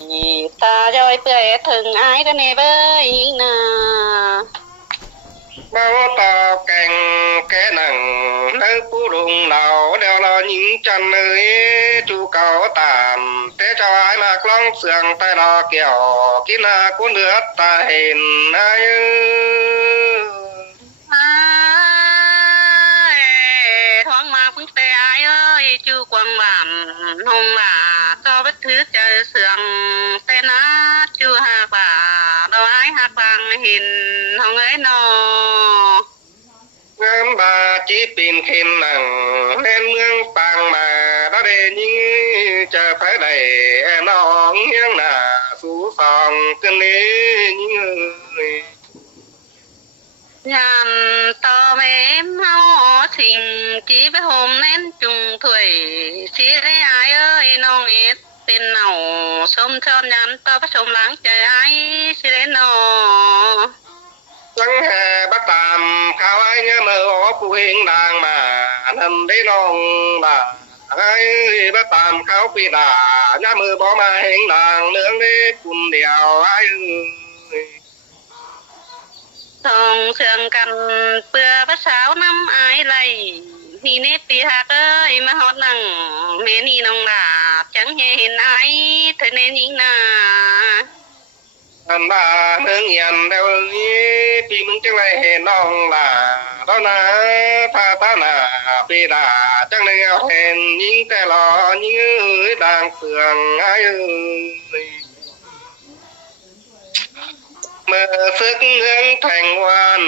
ตาย้อยเปื่อยถึงอายก็แน่เบ้ยน่ะบ่ตอแก่งแกนังเฮาผู้ลงเหล่าเดี๋ยวเราหญิงจันเอ้ยจูเก่าตามแต่เจ้าอายมากลองเสื่องใต้รอเกี่ยวกินหาคนเดือดตาเห็นอายท้องมาพึ่งแต่อายเอ้ยจูกวางหวานหงหลาก็บ่ถือใจเสื่องแต่นะจูหากว่าดอกอายหักฟังเห็นหงเอ้ยนองามบาจีปีนเข็นหนังแม่นเมืองปางมาดาเดยิงจะไผได้น้องเฮียงหน้าสู่สองกันนี้ยิงเอ้ยยันต่อแม่เฮาสิ่งที่ไปโฮมเน้นจุงถ้วยสิได้อายเอ้ยน้องเอ็ดเป็นเน่าสมชอนยันต่อผสมล้างใจอายสิได้นอจังแห่บ่ตามข่าวไอ้เนี่ยมือผู้เฮงดางมานั่นได้น้องบ่าไอ้บ่ตามเขาปีดาย่ามือบ่มาเฮงดางเรื่องนี้คุณเดียวไอ้ต้องเสื่องกันเปื่อพระสาวน้ำอายไหลนี่เนปีหักเอ้ยมาฮอดนั่งแม่นี่น้องดาจังเห็นอายเธอในนิ่งนาอันว่าเมืองยันแล้วนี้พี่มึงจังไรเห็นน้องล่ะตอนน่ะถ้าตาหน้าปีดาจังได้เอาเห็นยิงแต่รอยิงดังเสืองไอ้เมื่อซึกเฮืองแทงวัน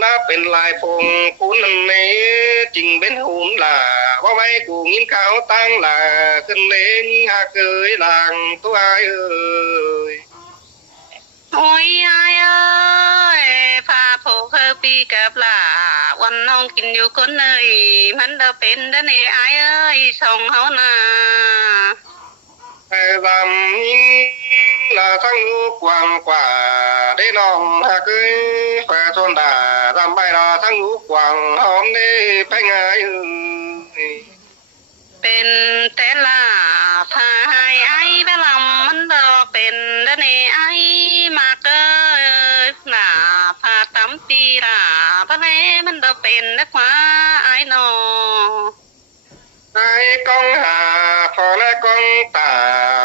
น่าเป็นลายพงคุณนี้จริงเป็นหุ่นล่ะว่าไว้กูงินเขาตั้งล่ะขึ้นเล่นหาเกยหลังตัวไอ้เอ้ยโอ้ยอายเอ้ยพาโผเคอปีกับล่ะวันน้องกินอยู่คนเอ้ยมันเดาเป็นดะนี่อายเอ้ยส่งเฮาน่ะแต่ลำยิงละทั้งลูกกว้างกว่าได้น้องหาเกยแฝชนดาลำใบละทั้งลูกกว้างหอมได้ไปไงเป็นแต่ละพาให้ไอ้ไปลำมันดอกเป็นดะนี่ไอ้มากเอ้ยน่ะพาตำปีล่ะบ่แลมันดอกเป็นนักว่าไอ้นอไอ้กองหาพอและกองตา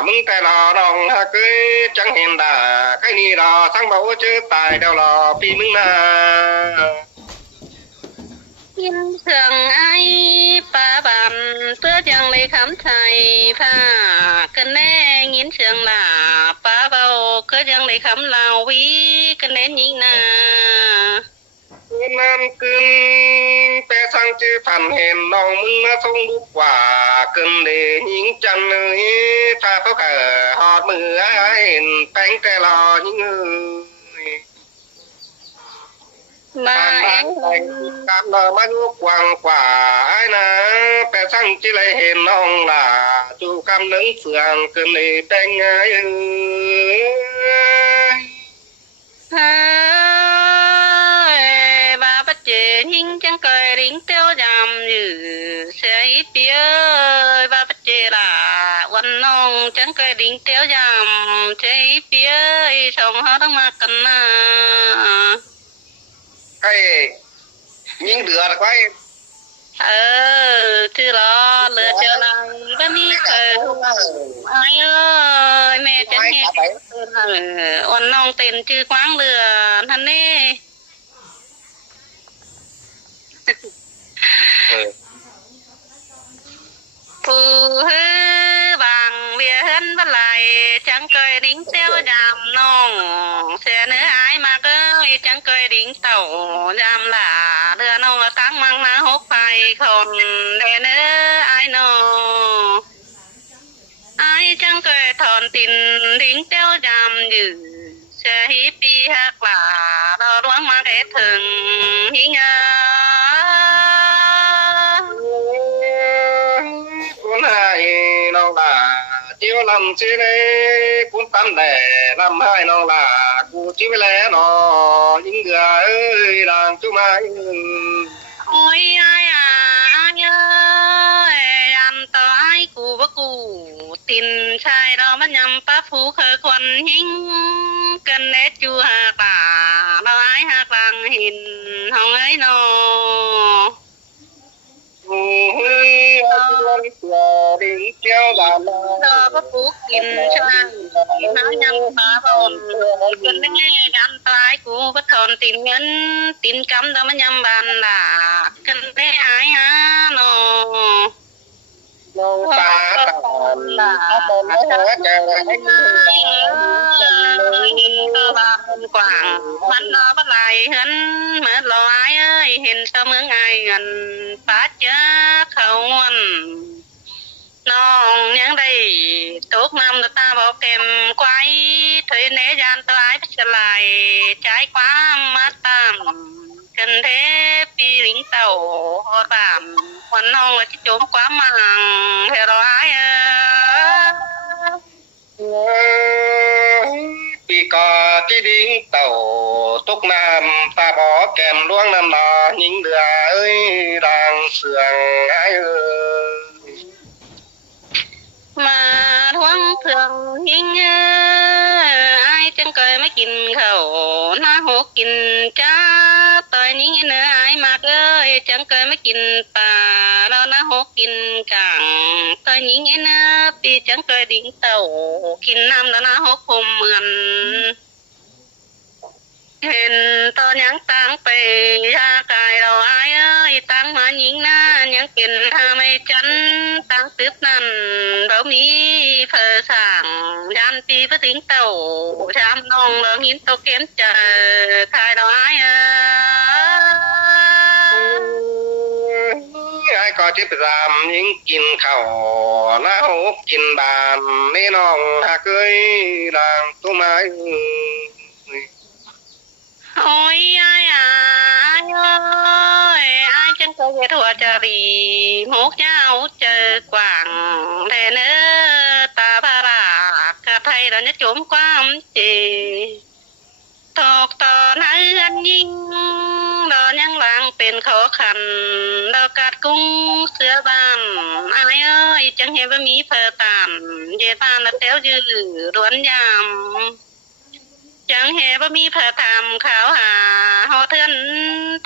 มึงแต่รอน้องหาเกยจังเห็นดาใครนี่รอทั้งเบาเจอตายเดี๋ยวรอพี่มึงนะยินเสียงไอ้ป้าบันเพื่อจังเลยคำไทยพากันแน่ยินเสียงล่ะป้าเบาก็จังเลยคำลาววิกันแน่ยิงนาน้ำกึนไปสังจือพันเห็นน้องมึงมาส่งลูกกว่าเกินเดยิงจันเลยถ้าเขาเกิดหอดมือไอ้เห็นแป้งแต่รอยิงมาเองตามเรามาลูกกว้างกว่าไอ้นะไปสังจือเลยเห็นน้องล่ะจูคำนึงเสืองเกินเลยแป้งไงหิงจังเกยริงเตียวยามอยู่เสียอีเปียว่าปะเจล่ะวันน้องจังเกยริงเตียวยามเสียอีเปียส่งเฮาต้องมากันนะใครยิงเดือดไว้ชื่อรอเหลือเจอลังบ่มีเคยอ้ายเอ้ยแม่จังเฮ็ดวันน้องเต้นชื่อกว้างเหลือท่านนี่ผู้ฮือบางเวียนบ่ไหลจังเคยดิ้งเตียวยามน้องเสียเนื้ออายมากเอ้ยจังเคยดิ้งเต่ายามหล่าเรือน้องตั้งมังมาหกไปคนเด้เนื้ออายน้องอายจังเคยถอนตินดิ้งเตียวยามอยู่เสียฮีปีฮักหล่าเราดวงมาได้ถึงหิงน้องล่ะเจียวลำสิได้คุณตำแหน่ลำให้น้องล่ะกูจิไปแล้วนอยิงเดือเอ้ยดังจุมาโอ้ยอ้ายอ้ายเอ้ยยันต่ออ้ายกูบ่กู ตินชายเรามันยำปะผู้เคยควันหิงกันเล็ดอยู่หากป่าเราอ้ายหากลังหินห้องเอ้ยนอđình tiêu đàn đó có phú kín sang nó nhăn phá bồn cần đến nghe đám tái của bất thòn tin ngân tin cắm đó mà nhằm bàn là cần thế ai hả nó nông ta tàn là tàn quảng văn nó bắt lại hấn mở lo ai ơi hình sao mưa ngày gần phát chết khẩu nguồn น้องยังได้ตกน้ำตาบอกเก็มไว้เธอเนยานตายไปฉลายใจความมาตามกันเทปีลิงเต่าตามวันน้องว่าจะจมความมังเฮร้ายปีกอที่ดิ้งเต่าตกน้ำตาบอกแก้มล่วงน้ำนอยิงเดือเอ้ยดังเสืองไอ้มาทวงเพื่องหิงอ้ายจังเคยไม่กินข้าวน้าหกกินจ้าตอยนี้เนื้ออ้ายมากเอ้ยจังเคยไม่กินปลาแล้วน้าหกกินกังตอยนี้เนื้อปีจังเคยดิ่งเต่ากินน้ำแล้วน้าหกผมเหมือนเห็นตอนยังตั้งไปยากายเราอ้ายเอ้ยตั้งมาหญิงหน้ายังเป็นทาไม่จันตั้งตึกนั้นเรามีเพอสั่งยานปีพระสิงเต่าชามน้องเราหินตกเข็มเจอคายเราอ้ายไอ้ก็ที่ประจำยิงกินข้าวน้าหกกินบานนี่น้องหากเอ้ยดังตัวไม้โอ้ยอ้ายอ้ายเอ้ยอ้ายจังเคยทั่วจรีหกเจ้าเจอกว่างแต่เนื้อตาพารากะไทยเราจะจมความเจตอกต่อเนื้อนยิงเรายังหลังเป็นขอขันเรากัดกุ้งเสือบ้านอ้ายเอ้ยจังเห็นว่ามีเพอตามเยบ้านละเต้วยือรวนยามจังเห็นว่ามีเพอทำขาวหาหอเทือน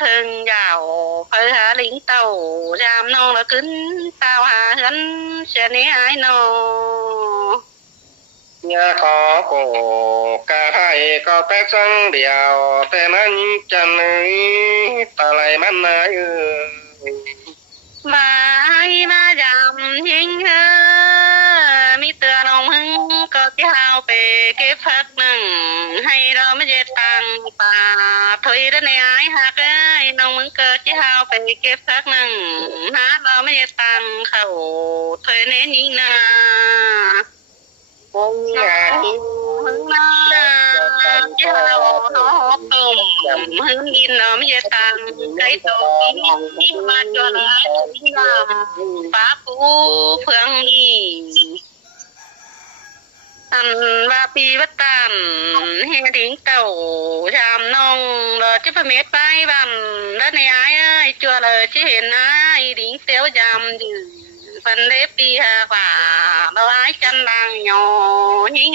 ถึงยาวเพอหาลิงเต่ายามน้องละขึ้นเต่าหาเหือนเสียนี้อ้ายนอnhà khó cổ cả hai có té sang điều tên anh chân ấy ta lại mắt nói มาให้มาจำยิงมีเตือนองมึงก็ที่เฮาไปเก็บพักหนึ่งให้เราไม่เจ็ดตังป่าถอยแล้วในอ้ายหักน้องมึงเกิดที่เฮาไปเก็บพักหนึ่งหาเราไม่เจ็ดตังเข้าถอยในนี้นะมึงมาที่เฮาหอตุ่มมึงกินเราไม่เจ็ดตังไก่ตัวนี้มาจนป้าปูเพื่องนี่อันว่าปีวัตตันเฮดิงเต่าชามน้องเราจะประเมตไปบันแล้วในอ้ายเอ้ยจัวเลยจะเห็นอ้ายดิงเตียวยำอยู่ฟันเล็บปีหากว่าเราอ้ายจันลังหยอหิง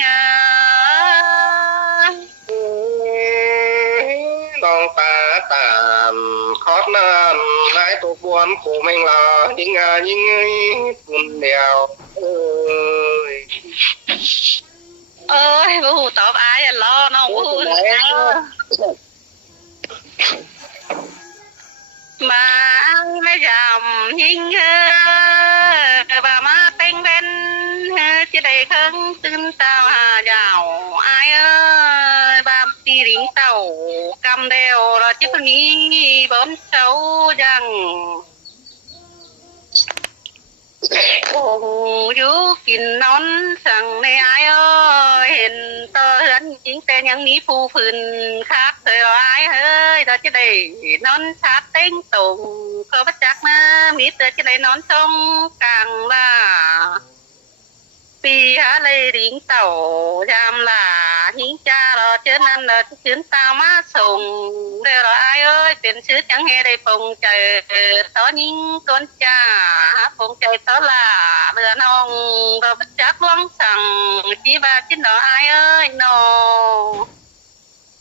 น้องตาตามคอดน้ำหลายตัวบวนขู่แมงลายิงยิงปุ่นเดียวเอ้ยบ่ฮู้ตอบอ้ายล้อน้องบ่ฮู้มาไม่จำหิงบ่ามาเต็งเป็นจะได้ครึ่งตื่นเต้าหายาวอ้ายเอ้ยบามตีริงเต่ากำเดียวเราจะมีบนเสายัง โอ้อยู่กินนอนสั่งในอ้ายเอ้ยเห็นตอเหือนจริงแต่ยังมีผู้พื้นคักเธออ้ายเฮ้ยเราจะได้นอนชาเต็งตรงก็บ่จักนะมีเตือจะได้นอนทรงกลางว่าปีหาเลยดิงเต่ายามล่ะหิงจ้าเรา เจอนั้นน่ะชื่นตามาส่งเด้ออ้ายเอ้ยเป็นชื่อจังให้ได้ปงใจตอนยิงก้นจ้าปงใจตอลาเมื่อน้องบ่จักลวงสั่งที่ว่ากินดอกอ้ายเอ้ยน้อง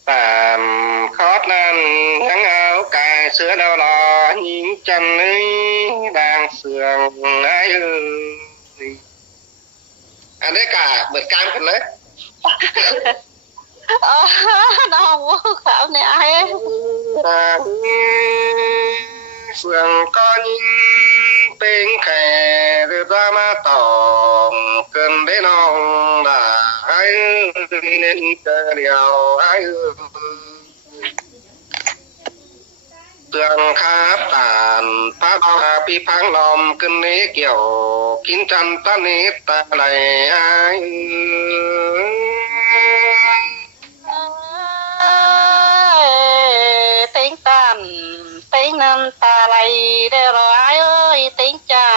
ตามคอดนั้นทั้งเอากายเสือดาวรอหญิงจันนี้ดังเสืองอ้ายเอ้ยอันนี้กะเบิดการกันเลย อ๋อน้องขาวเนี่ยไอ้ เสืองก็ยิงเป็นแค่หรือว่ามาตองเกินได้น้องได้เน้นเดียวไอ้เตือนครับตานพระบาปีพังลอมขึ้นนี้เกี่ยวกินจันตะนิดตะไหลไอ้เต็งตันเต็งน้ำตาไหลได้รอไอ้เอ้ยเต็งจ่า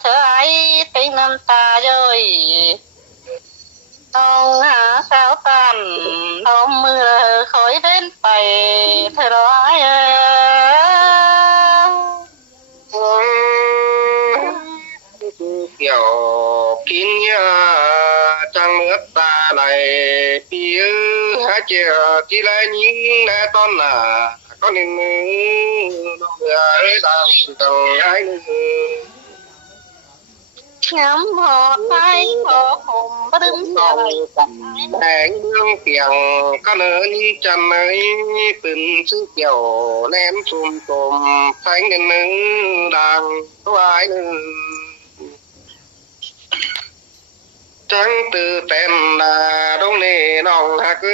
เธอไอ้เต็งน้ำตาเย้ยน้องหาสาวตันน้องมือคอยเดินไปเธอรอไอ้เอ้ย เกี่ยวกินยาจังเมื่อตาไหลปีหาเจียที่ไรยิงแลตอนหน้าก็นิ่งมือน้องเอ๋ยดาวตรงไอ้งามหอดไปขอห่มบ่ดึงใส่ แหงเมืองเปียงก็เนินจันไหนปืนซื้อเกี่ยวแหลมชุมตมแสงเงินมือดังตัวไอ้นึงจังตื่นเต้นดาดงนี้น้องหัก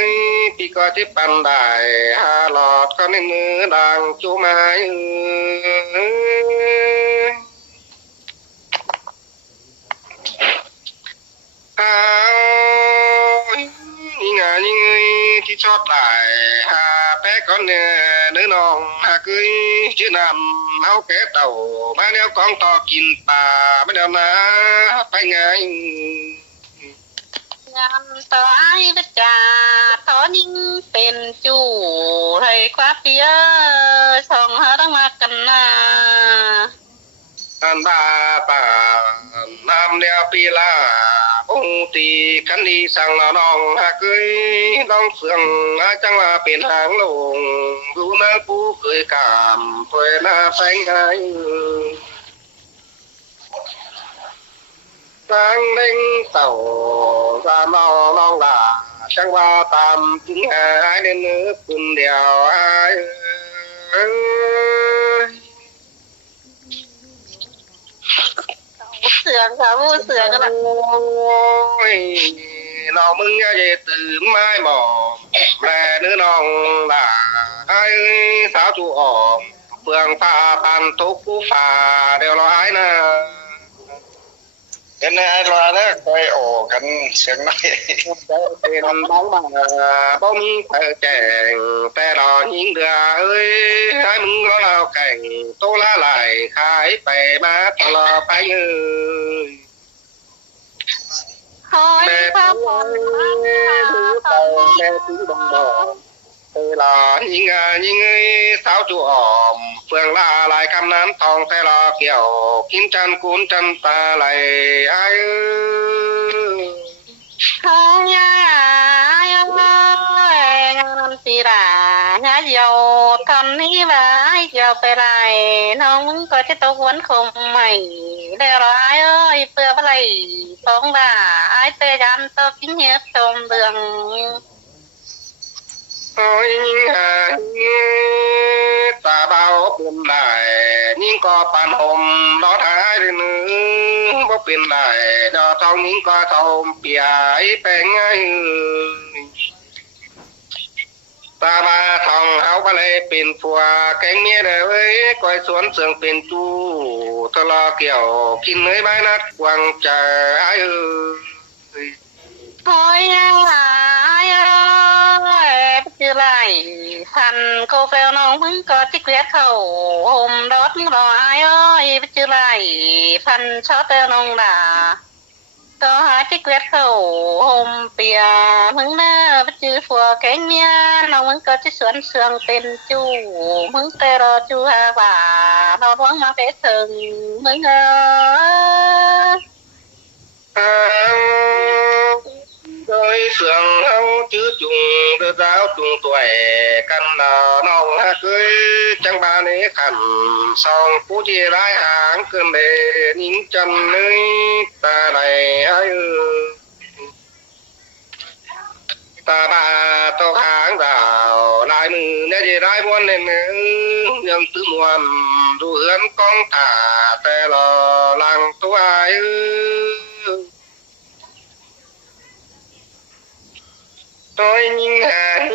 พี่ก็ที่ปันได้หาหลอดก็ในมือดังจูไม้นี่ไงนี่ไงที่ชอบได้หาแป๊กก่อนเนี่ยเนื้อน้องหักชื่อนำเฮาแก่เต่ามาแนวกองต่อกินป่าไม่เดิมนะไปไงงามต่อไอ้วิจาตอนิ่งเป็นจู่ให้ความเดียวส่องหาตั้งมากันนาอันบาป่าน้ำเดียวปีลาองตีคันดีสั่งน้องหักน้องเสืองจังว่าเป็นหางลงดูน้าผู้เคยกามถวยหน้าแสงไงสังเล่งเต่าตามน้องด่าจังว่าตามถึงหายในนึกคุณเดียวไอ้เสืองค่ะผู้เสืองกันล่ะโอ้ยน้องมึงอย่าตื่นไม้หมอบแลเนื้อน้องด่าไอ้สาวจูออกเปลืองผ้าพันทุกผู้ฝ่าเดี๋ยวร้ายนะเป็นไงรอแล้วคอยโอกันเสียงน้อยเป็นบ้องมาบ่มีเธอแจ้งแต่รอยิงเดือเอ้ยให้มึงรอเราแข่งโตละไหลขายไปมาตลอดไปเอ้ยคอยพาพรตอนแม่ถือดองดอกลายิงยิงสาวจูอ่อมเฟืองลาลายคำนั้นทองแต่รอเกี่ยวกินจันกุนจันตาไหลไอ้คอยงานปีดางาเดียวทำนี้ไว้เกี่ยวไปไรน้องมึงก็จะตกวันคมใหม่ได้รอไอ้เอ้ยเปื่ออะไรฟองด่าไอ้เตยันตกินเหี้ยชมเบืองโอ้ยตาเบาเป็นได้ยิ่งก็ปานหมรอท้ายเนื้อบ่เป็นได้ดอทองยิ่งก็ทองเปียแปลงไงตามาทองเฮาก็เลยเป็นผัวแกงเมียเด้อเว้ยก้อยสวนเสืองเป็นจูทะเลาะเกี่ยวกินเนยใบนัดกวางใจไอ้คอยชื่อไรพันโกเฟลน้องมึงก็จิกเลียดเข้าห่มรถรอไอ้เอ้ยชื่อไรพันชอตเตอน้องด่าก็หาจิกเลียดเข้าห่มเปียมึงเน้อ จือผัวแกงเมียน้องมึงก็จะสวนเสืองเป็นจูมึงแต่รอจูหาว่าเราร้องมาไปถึงมึงđôi sườn hâu chữ trùng đưa giáo trùng tuổi căn nào nong ha cưới chẳng ba nế khẩn xong phú chi lái hàng cơn đề những chân nơi ta này ai ta ba tô hàng rào lại nữ nè gì lại buồn lên nhưng tứ muôn dù hướn con thả tè lò làng tô ai tôi nhìn hà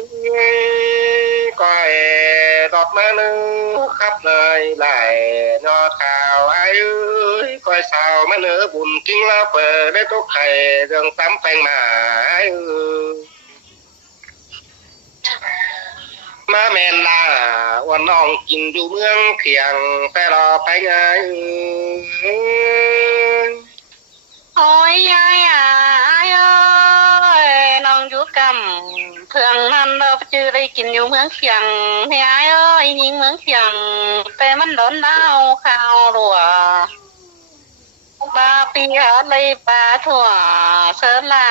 coi đọt mơ nữ khắp nơi lại nhọt khảo ai ơi coi sao mà nữ buồn kinh lá phở để tốt thầy đường tắm phanh mà ai ơi má men làวันน้องกินอยู่เมืองเขียงแต่รอไปไง ôi ai à ai ơiน้องอยู่กำเพื่องนั้นเราจือได้กินอยู่เมืองเขียงให้ไอ้เอ้ยยิงเมืองเขียงแต่มันโดนดาวข้าวรัวปลาปีหาเลยปลาถั่วเสือล่า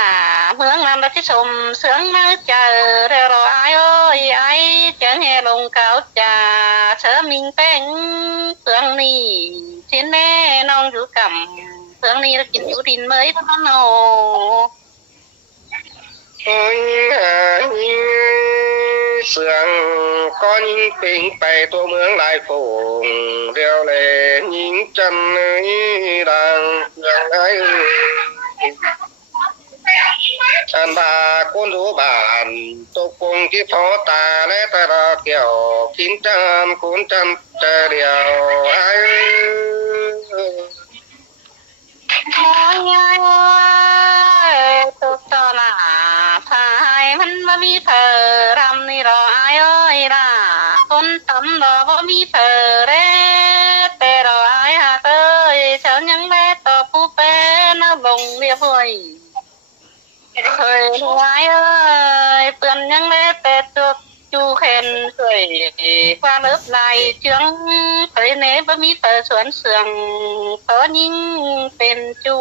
เมืองนั้นเราที่ชมเสืองน่าเจอเดี๋ยวรอไอ้เอ้ยไอ้เจังแห่ลงเก้าจ่าเสือมิงแป้งเสืองนี่ชิ้นแม่น้องอยู่กำเสืองนี่เรากินอยู่ดินเมยท่านโนôi sương có những tình bày tô mướn lại phùng reo lệ những chân đang sương ấy anh bà con rú bản tô cùng cái phó ta lẽ ta ra kiểu kín chân cuốn chân chờ điều ai ôi ai ơi tôi cho là phảiมันบ่มีเธอรำนี่รอไอ้เอ้ยล่ะคนตำรอบ่มีเธอเด้แต่รอไอ้หาเต้ยเช้ายังแม่ต่อผู้เป็นน่าลงเรียบร้อยเคยรู้ไอ้เอ้ยเปื่อนยังแม่แต่ตัวจูเข็นเคยqua lớp lại chương thời nếบ่มีเธอสวนเสืองเธอยิ่งเป็นจู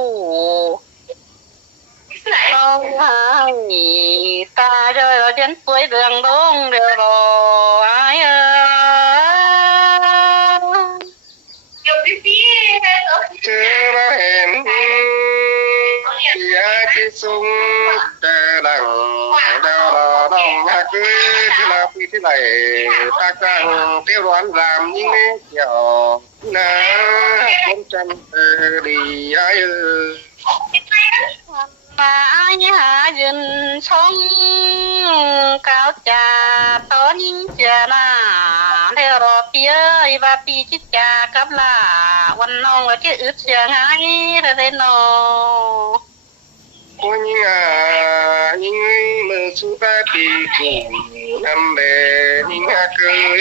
không ai ta rơi vào trên cuối đường đông đều rồi ai chưa đã hẹn kia cái sung chờ đằng đeo đò đông hạ cứ thế nào khi thế này ta càng tiêu đoán làm những cái kiểu na con chân đi ai mà ai hạ dừng sống cao trà to những trà na đều rồi phía và pi chiếc trà cắp làวันน้องว่าจะอึดเสียงให้ได้เนาะ ôi những mưa su ta thì cùng năm để những hạ cưới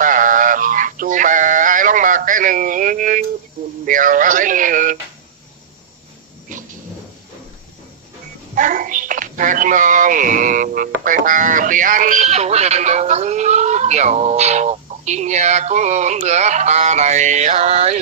tàn chú bà ai long bạc cái nữ cùng đèo ai nữ hát non phải thà thì ăn số đơn nữ kiểu kim nhà con đứa ta này ai